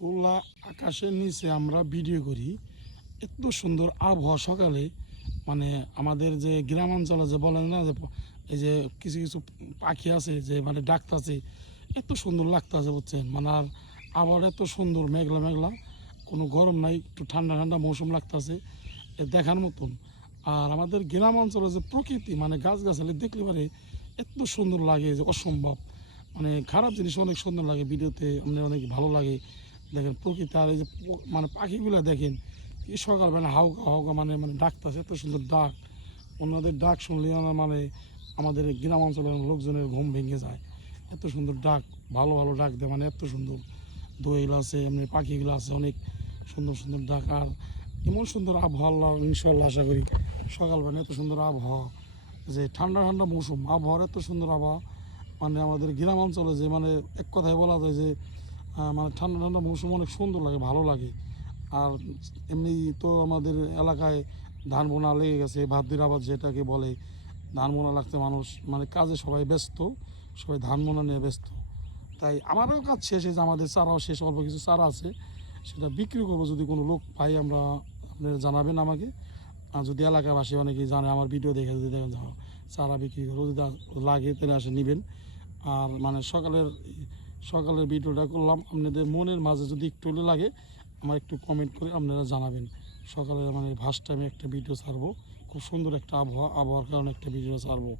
খোলা আকাশের নিচে আমরা ভিডিও করি। এত সুন্দর আবহাওয়া সকালে, মানে আমাদের যে গ্রামাঞ্চলে যে বলেন না যে এই যে কিছু কিছু পাখি আছে যে মানে ডাকতেছে, এত সুন্দর লাগতেছে বুঝছেন। মানে আর আবার এত সুন্দর মেঘলা মেঘলা, কোনো গরম নাই, একটু ঠান্ডা ঠান্ডা মৌসুম লাগতেছে, দেখার মতন। আর আমাদের গ্রাম অঞ্চলে যে প্রকৃতি, মানে গাছগাছালি দেখলে পারে এত সুন্দর লাগে যে অসম্ভব। মানে খারাপ জিনিস অনেক সুন্দর লাগে, ভিডিওতে আমাদের অনেক ভালো লাগে। দেখেন প্রকৃতি, আর এই যে মানে পাখিগুলো দেখেন কি সকালবেলা হাউকা হাউকা মানে মানে ডাকতেছে, এত সুন্দর ডাক। ওনাদের ডাক শুনলে আমার মানে আমাদের গ্রাম অঞ্চলের লোকজনের ঘুম ভেঙে যায়। এত সুন্দর ডাক, ভালো ভালো ডাক দেয়, মানে এত সুন্দর দোয়েল আছে, এমনি পাখিগুলো আছে, অনেক সুন্দর সুন্দর ডাক। আর এমন সুন্দর আবহাওয়া ইনশাল্লাহ আশা করি সকালবেলা এত সুন্দর আবহাওয়া, যে ঠান্ডা ঠান্ডা মৌসুম, আবহাওয়ার এত সুন্দর আবহাওয়া। মানে আমাদের গ্রাম অঞ্চলে যে মানে এক কথায় বলা যায় যে মানে ঠান্ডা ঠান্ডা মৌসুম অনেক সুন্দর লাগে, ভালো লাগে। আর এমনি তো আমাদের এলাকায় ধান বোনা লেগে গেছে, ভাদ্রের আবাদ যেটাকে বলে, ধান বোনা লাগছে, মানুষ মানে কাজে সবাই ব্যস্ত, সবাই ধান বোনা নিয়ে ব্যস্ত। তাই আমারও কাজ শেষ হয়েছে, আমাদের চারাও শেষ, অল্প কিছু চারা আছে, সেটা বিক্রি করবো। যদি কোনো লোক পাই আমরা, আপনারা জানাবেন আমাকে। আর যদি এলাকাবাসী অনেকেই জানে আমার ভিডিও দেখে, যদি দেখেন চারা বিক্রি করবো, যদি লাগে তাহলে আসে নেবেন। আর মানে সকালের ভিডিওটা করলাম, আপনাদের মনের মাঝে যদি একটু হলে লাগে আমার একটু কমেন্ট করে আপনারা জানাবেন। সকালে মানে ফার্স্ট টাইমে একটা ভিডিও ছাড়বো, খুব সুন্দর একটা আবহাওয়ার কারণে একটা ভিডিও ছাড়বো।